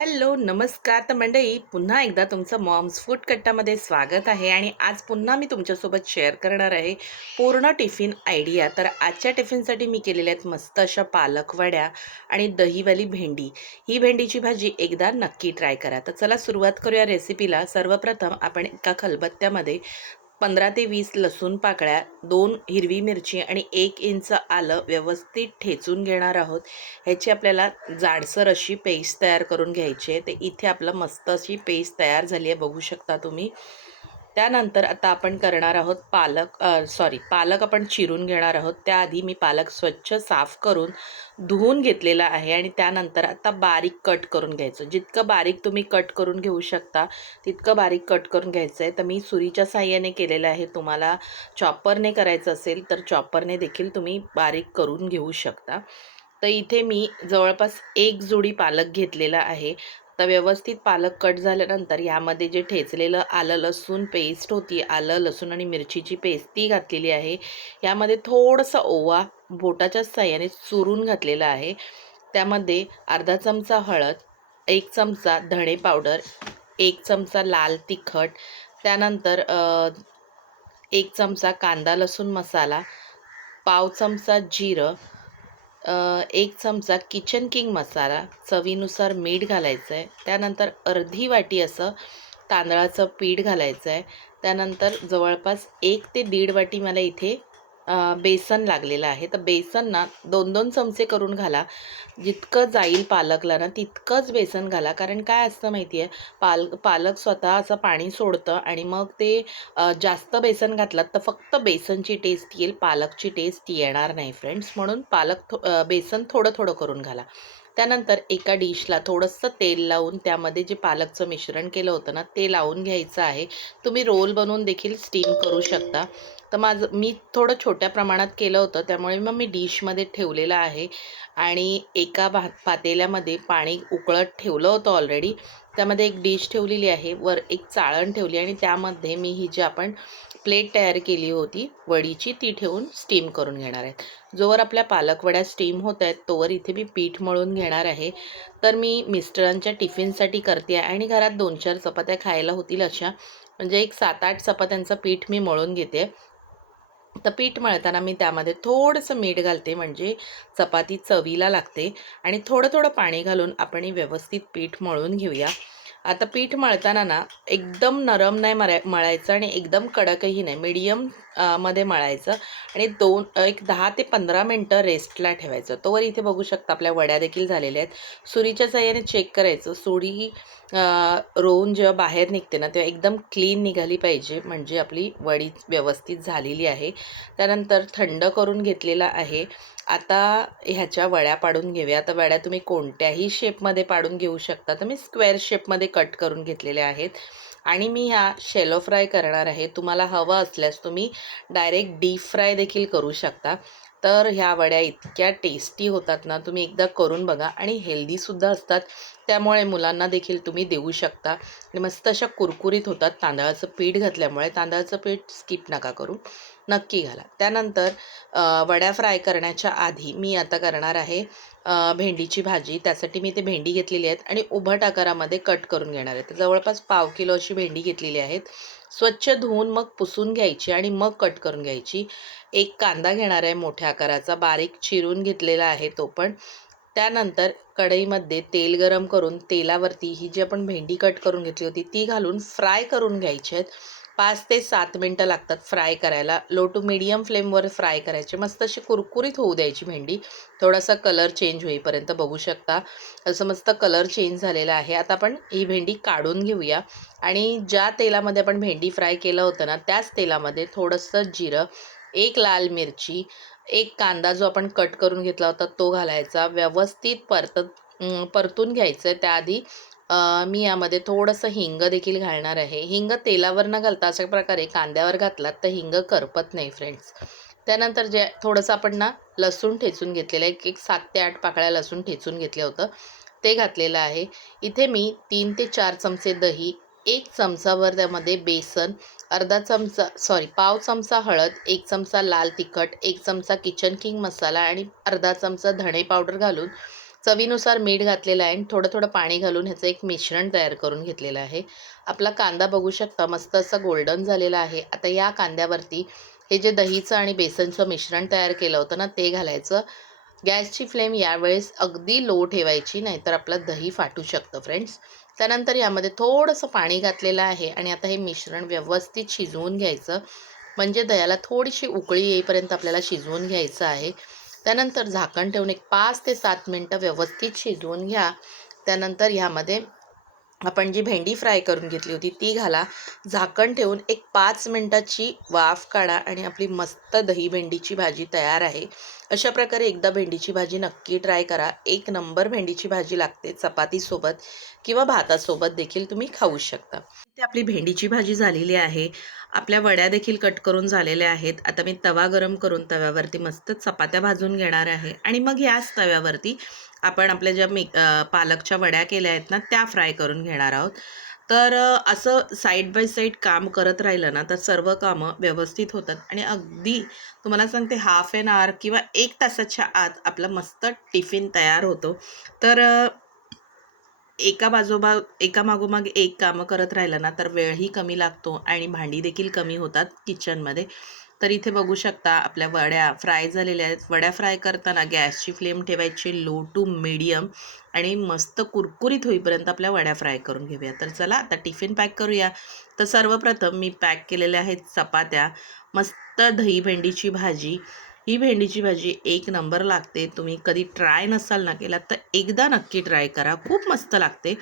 Hello नमस्कार. तर मंडळी पुन्हा एकदा तुमचं मॉम्स फूड कट्टामध्ये स्वागत आहे आणि आज पुन्हा मी तुमच्यासोबत शेअर करणार आहे पूर्ण टिफिन आयडिया. तर आजच्या टिफिनसाठी मी केलेल्या आहेत मस्त अशा पालक वड्या आणि दहीवाली भेंडी. ही भेंडीची भाजी एकदा नक्की ट्राय करा. तर चला सुरुवात करूया रेसिपीला सर्वप्रथम आपण एका खलबत्त्यामध्ये पंधरा ते वीस लसूण पाकळ्या दोन हिरवी मिरची आणि एक इंच आलं व्यवस्थित ठेचून घेणार आहोत. ह्याची आपल्याला जाडसर अशी पेस्ट तयार करून घ्यायची आहे. ते इथे आपलं मस्त अशी पेस्ट तयार झाली आहे. बघू शकता तुम्ही. त्यानंतर आता आपण करणार आहोत पालक सॉरी पालक आपण चिरून घेणार आहोत. त्याआधी मी पालक स्वच्छ साफ करून धुवून घेतलेला आहे आणि त्यानंतर आता बारीक कट करून घ्यायचं. जितकं बारीक तुम्ही कट करून घेऊ शकता तितकं बारीक कट करून घ्यायचं आहे तर मी सुरीच्या साह्याने केलेलं आहे. तुम्हाला चॉपरने करायचं असेल तर चॉपरने देखील तुम्ही बारीक करून घेऊ शकता. तर इथे मी जवळपास एक जोडी पालक घेतलेला आहे. आता व्यवस्थित पालक कट झाल्यानंतर यामध्ये जे ठेचलेलं आलं लसूण पेस्ट होती आलं लसूण आणि मिरचीची पेस्ट ती घातलेली आहे. यामध्ये थोडंसं ओवा बोटाच्या साह्याने चुरून घातलेला आहे. त्यामध्ये अर्धा चमचा हळद एक चमचा धणे पावडर एक चमचा लाल तिखट त्यानंतर एक चमचा कांदा लसूण मसाला पाव चमचा जिरं एक चमचा किचन किंग मसाला चवीनुसार मीठ घालायचं आहे त्यानंतर अर्धी वाटी असं तांदळाचं पीठ घालायचं आहे त्यानंतर जवळपास एक ते दीड वाटी मला इथे बेसन लागलेलं आहे. तर बेसन ना दोन दोन चमचे करून घाला. जितकं जाईल पालकला ना तितकंच बेसन घाला. कारण काय असतं माहिती आहे पाल पालक स्वतः असं पाणी सोडतं आणि मग ते जास्त बेसन घातलात तर फक्त बेसनची टेस्ट येईल. पालकची टेस्ट येणार नाही फ्रेंड्स म्हणून पालक थो बेसन थोडं थोडं करून घाला. त्यानंतर एका डिशला थोडंसं तेल लावून त्यामध्ये जे पालकचं मिश्रण केलं होतं ना ते लावून घ्यायचं आहे. तुम्ही रोल बनवून देखील स्टीम करू शकता. तर माझं मी थोडं छोट्या प्रमाणात केलं होतं त्यामुळे मग मी डिशमध्ये ठेवलेलं आहे. आणि एका भात पातेल्यामध्ये पाणी उकळत ठेवलं होतं ऑलरेडी त्यामध्ये एक डिश ठेवलेली आहे वर एक चाळण ठेवली आणि त्यामध्ये मी ही जी आपण प्लेट तयार केली होती वडीची ती ठेवून स्टीम करून घेणार आहेत जोवर आपल्या पालकवड्या स्टीम होत आहेत तोवर इथे मी पीठ मळून घेणार आहे. तर मी मिस्टरांच्या टिफिनसाठी करते आहे आणि घरात दोन चार चपात्या खायला होतील अशा. म्हणजे एक सात आठ चपात्यांचं पीठ मी मळून घेते. तर पीठ मळताना मी त्यामध्ये थोडंसं मीठ घालते म्हणजे चपाती चवीला लागते. आणि थोडं थोडं पाणी घालून आपण व्यवस्थित पीठ मळून घेऊया. आता पीठ मळताना ना एकदम नरम नाही मराय मळायचं आणि एकदम कडकही नाही मीडियम मध्ये मळायचं आणि दोन एक दहा ते पंधरा मिनटं रेस्टला ठेवायचं. तोवर इथे बघू शकता आपल्या वड्या देखील झालेल्या आहेत. सुरीच्या साह्याने चेक करायचं. सुरी रोवून जेव्हा बाहेर निघते ना तेव्हा एकदम क्लीन निघाली पाहिजे. म्हणजे आपली वडी व्यवस्थित झालेली आहे. त्यानंतर थंड करून घेतलेला आहे. आता ह्याच्या वड्या पाडून घेऊया. आता वड्या तुम्ही कोणत्याही शेपमध्ये पाडून घेऊ शकता. तर मी स्क्वेअर शेपमध्ये कट करून घेतलेल्या आहेत. आणि मी ह्या शेलो फ्राय करणार आहे. तुम्हाला हवं असल्यास तुम्ही डायरेक्ट डीप फ्राय देखील करू शकता. तर ह्या वड्या इतक्या टेस्टी होतात ना तुम्ही एकदा करून बघा आणि हेल्दीसुद्धा असतात. त्यामुळे मुलांना देखील तुम्ही देऊ शकता. आणि मस्त अशा कुरकुरीत होतात तांदळाचं पीठ घातल्यामुळे तांदळाचं पीठ स्किप नका करू. नक्की घाला. त्यानंतर वड्या फ्राय करण्याच्या आधी मी आता करणार आहे भेंडीची भाजी त्यासाठी मी ते भेंडी घेतलेली आहेत आणि उभट आकारामध्ये कट करून घेणार आहे. तर जवळपास पाव किलो अशी भेंडी घेतलेली आहेत. स्वच्छ धुवून मग पुसून घ्यायची आणि मग कट करून घ्यायची. एक कांदा घेणार आहे मोठ्या आकाराचा बारीक चिरून घेतलेला आहे तो पण. त्यानंतर कढईमध्ये तेल गरम करून तेलावरती ही जी आपण भेंडी कट करून घेतली होती ती घालून फ्राय करून घ्यायची आहेत. पाच ते सात मिनटं लागतात फ्राय करायला. लो टू मिडियम फ्लेमवर फ्राय करायचे. मस्त अशी कुरकुरीत होऊ द्यायची भेंडी. थोडासा कलर चेंज होईपर्यंत बघू शकता. असं मस्त कलर चेंज झालेला आहे. आता आपण ही भेंडी काढून घेऊया. आणि ज्या तेलामध्ये आपण भेंडी फ्राय केलं होतं ना त्याच तेलामध्ये थोडंसं जिरं एक लाल मिरची एक कांदा जो आपण कट करून घेतला होता तो घालायचा. व्यवस्थित परतत परतून घ्यायचं आहे त्याआधी मी यामध्ये थोडंसं हिंग देखील घालणार आहे. हिंग तेलावर न घालता अशा प्रकारे कांद्यावर घातलात तर हिंग करपत नाही फ्रेंड्स त्यानंतर जे थोडंसं आपण ना लसूण ठेचून घेतलेलं आहे. एक एक सात ते आठ पाकळ्या लसूण ठेचून घेतलं होतं. ते घातलेलं आहे. इथे मी तीन ते चार चमचे दही एक चमचावर त्यामध्ये बेसन अर्धा चमचा सॉरी पाव चमचा हळद एक चमचा लाल तिखट एक चमचा किचन किंग मसाला आणि अर्धा चमचा धणे पावडर घालून चवीनुसार मीठ घातलेलं आहे आणि थोडं थोडं पाणी घालून ह्याचं एक मिश्रण तयार करून घेतलेलं आहे. आपला कांदा बघू शकता मस्त असं गोल्डन झालेला आहे. आता या कांद्यावरती हे जे दहीचं आणि बेसनचं मिश्रण तयार केलं होतं ना ते घालायचं. गॅसची फ्लेम यावेळेस अगदी लो ठेवायची नाहीतर आपलं दही फाटू शकतं फ्रेंड्स त्यानंतर यामध्ये थोडंसं पाणी घातलेलं आहे आणि आता हे मिश्रण व्यवस्थित शिजवून घ्यायचं. म्हणजे दह्याला थोडीशी उकळी येईपर्यंत आपल्याला शिजवून घ्यायचं आहे. त्यानंतर झाकण ठेवून एक पाच ते सात मिनटं व्यवस्थित शिजवून घ्या. त्यानंतर ह्यामध्ये आपण जी भेंडी फ्राय करून घेतली होती ती घाला. झाकण ठेवून एक पाच मिनटाची वाफ काढा आणि आपली मस्त दही भेंडीची भाजी तयार आहे. अशा प्रकारे एकदा भेंडीची भाजी नक्की ट्राय करा. एक नंबर भेंडीची भाजी लागते चपातीसोबत किंवा भातासोबत देखील तुम्ही खाऊ शकता. इथे आपली भेंडीची भाजी झालेली आहे. आपल्या वड्या देखील कट करून झालेल्या आहेत. आता मी तवा गरम करून तव्यावरती मस्त चपात्या भाजून घेणार आहे. आणि मग याच तव्यावरती आपण आपल्या ज्या मी पालकच्या वड्या केल्या आहेत ना त्या फ्राय करून घेणार आहोत. तर असं साईड बाय साईड काम करत राहिलं ना तर सर्व कामं व्यवस्थित होतात. आणि अगदी तुम्हाला सांगते हाफ एन आवर किंवा एक तासाच्या आत आपला मस्त टिफिन तयार होतो. तर एका बाजोबा एका मागोमाग एक कामं करत राहिलं ना तर वेळही कमी लागतो आणि भांडी देखील कमी होतात किचनमध्ये तर इथे बघू शकता आपल्या वड्या फ्राय झालेल्या आहेत. वड्या फ्राय करताना गॅसची फ्लेम ठेवायची लो टू मिडियम आणि मस्त कुरकुरीत होईपर्यंत आपल्या वड्या फ्राय करून घेऊया. तर चला आता टिफिन पॅक करूया. तर सर्वप्रथम मी पॅक केलेल्या आहेत चपात्या मस्त दही भेंडीची भाजी ही भेंडीची भाजी एक नंबर लागते. तुम्ही कधी ट्राय नसाल ना केला तर एकदा नक्की ट्राय करा. खूप मस्त लागते.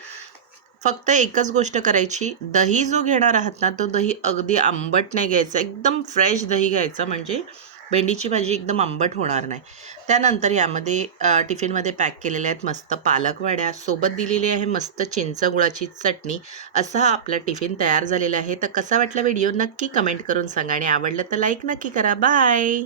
फक्त एकच गोष्ट करायची दही जो घेणार आहात ना तो दही अगदी आंबट नाही घ्यायचा. एकदम फ्रेश दही घ्यायचा म्हणजे भेंडीची भाजी एकदम आंबट होणार नाही. त्यानंतर यामध्ये टिफिनमध्ये पॅक केलेल्या आहेत मस्त पालकवाड्या सोबत दिलेली आहे मस्त चिंच गुळाची चटणी. असा आपला टिफिन तयार झालेला आहे. तर कसा वाटला व्हिडिओ नक्की कमेंट करून सांगा आणि आवडलं तर लाईक नक्की करा. बाय